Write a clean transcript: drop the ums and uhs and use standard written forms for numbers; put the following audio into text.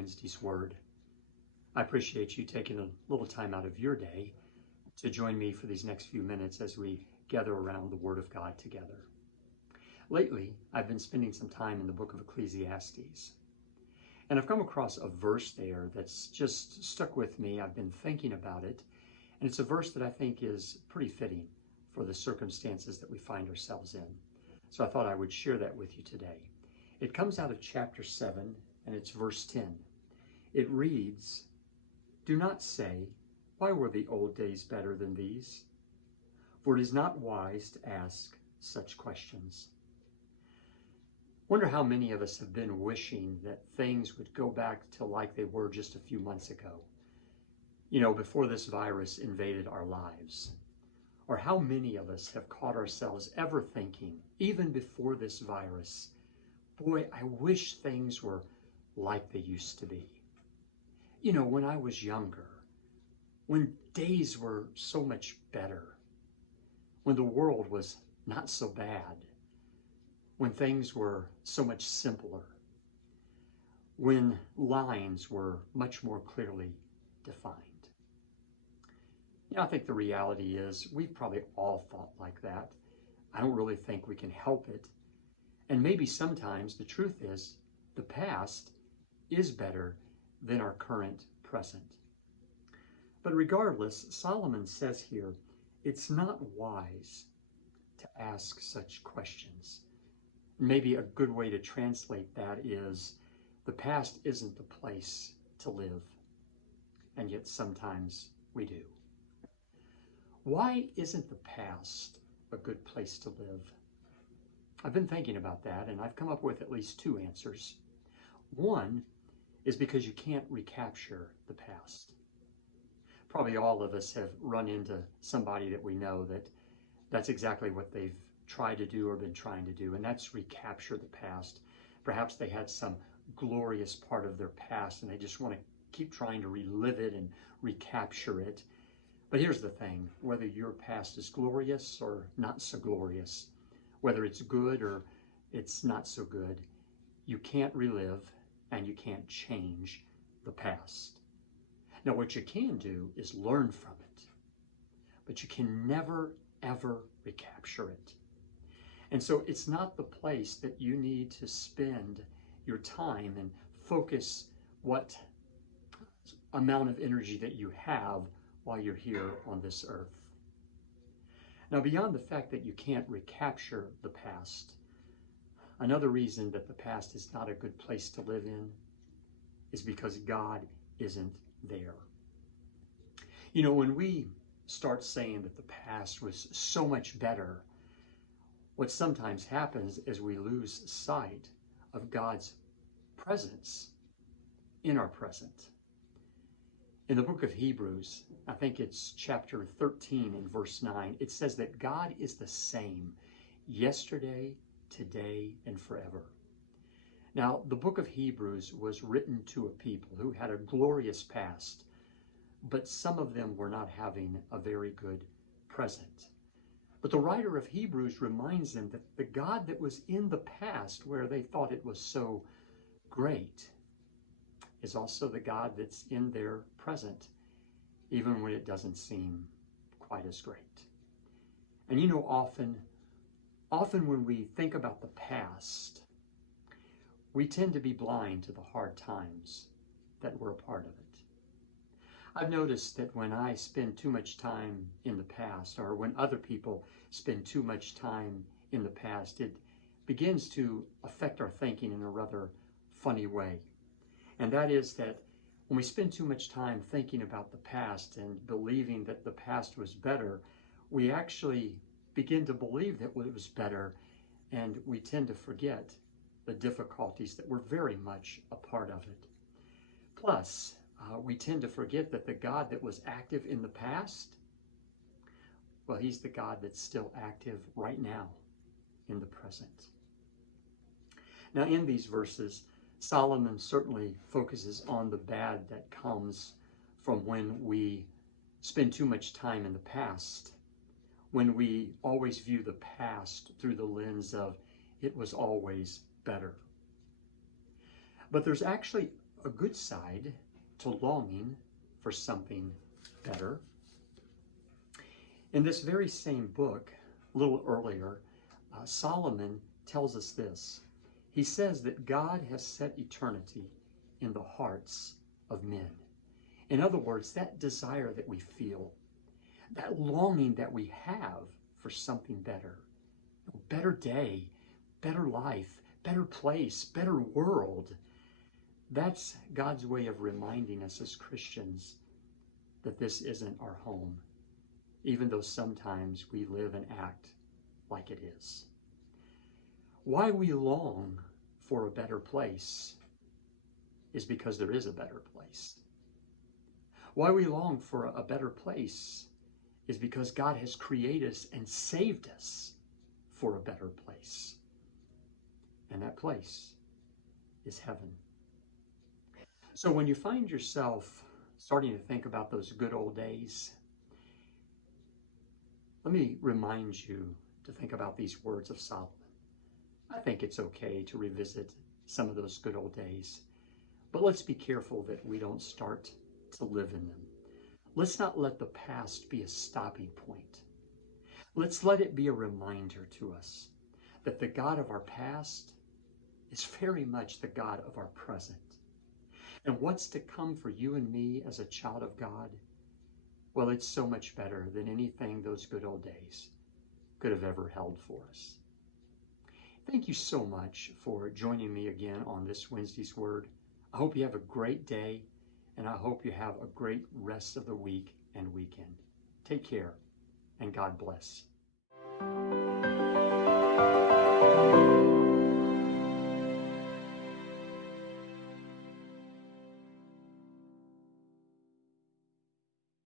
Wednesday's Word. I appreciate you taking a little time out of your day to join me for these next few minutes as we gather around the Word of God together. Lately, I've been spending some time in the book of Ecclesiastes, and I've come across a verse there that's just stuck with me. I've been thinking about it, and it's a verse that I think is pretty fitting for the circumstances that we find ourselves in. So I thought I would share that with you today. It comes out of chapter 7, and it's verse 10. It reads, "Do not say, 'Why were the old days better than these?' For it is not wise to ask such questions." Wonder how many of us have been wishing that things would go back to like they were just a few months ago, before this virus invaded our lives. Or how many of us have caught ourselves ever thinking, even before this virus, boy, I wish things were like they used to be. When I was younger, when days were so much better, when the world was not so bad, when things were so much simpler, when lines were much more clearly defined. I think the reality is we've probably all thought like that. I don't really think we can help it. And maybe sometimes the truth is the past is better than our current present. But regardless, Solomon says here, it's not wise to ask such questions. Maybe a good way to translate that is, the past isn't the place to live, and yet sometimes we do. Why isn't the past a good place to live? I've been thinking about that, and I've come up with at least two answers. One is because you can't recapture the past. Probably all of us have run into somebody that we know that's exactly what they've tried to do or been trying to do, and that's recapture the past. Perhaps they had some glorious part of their past, and they just want to keep trying to relive it and recapture it. But here's the thing, whether your past is glorious or not so glorious, whether it's good or it's not so good, you can't relive and you can't change the past. Now, what you can do is learn from it, but you can never, ever recapture it. And so it's not the place that you need to spend your time and focus what amount of energy that you have while you're here on this earth. Now, beyond the fact that you can't recapture the past, another reason that the past is not a good place to live in is because God isn't there. When we start saying that the past was so much better, what sometimes happens is we lose sight of God's presence in our present. In the book of Hebrews, I think it's chapter 13 and verse 9, it says that God is the same yesterday, today, and forever. Now, the book of Hebrews was written to a people who had a glorious past, but some of them were not having a very good present. But the writer of Hebrews reminds them that the God that was in the past, where they thought it was so great, is also the God that's in their present, even when it doesn't seem quite as great. And often when we think about the past, we tend to be blind to the hard times that were a part of it. I've noticed that when I spend too much time in the past, or when other people spend too much time in the past, it begins to affect our thinking in a rather funny way. And that is that when we spend too much time thinking about the past and believing that the past was better, we actually begin to believe that it was better, and we tend to forget the difficulties that were very much a part of it. Plus, we tend to forget that the God that was active in the past, well, he's the God that's still active right now in the present. Now, in these verses, Solomon certainly focuses on the bad that comes from when we spend too much time in the past, when we always view the past through the lens of it was always better. But there's actually a good side to longing for something better. In this very same book, a little earlier, Solomon tells us this. He says that God has set eternity in the hearts of men. In other words, that desire that we feel, that longing that we have for something better, a better day, better life, better place, better world, that's God's way of reminding us as Christians that this isn't our home, even though sometimes we live and act like it is. Why we long for a better place is because there is a better place. Why we long for a better place is because God has created us and saved us for a better place. And that place is heaven. So when you find yourself starting to think about those good old days, let me remind you to think about these words of Solomon. I think it's okay to revisit some of those good old days, but let's be careful that we don't start to live in them. Let's not let the past be a stopping point. Let's let it be a reminder to us that the God of our past is very much the God of our present. And what's to come for you and me as a child of God? Well, it's so much better than anything those good old days could have ever held for us. Thank you so much for joining me again on this Wednesday's Word. I hope you have a great day, and I hope you have a great rest of the week and weekend. Take care, and God bless.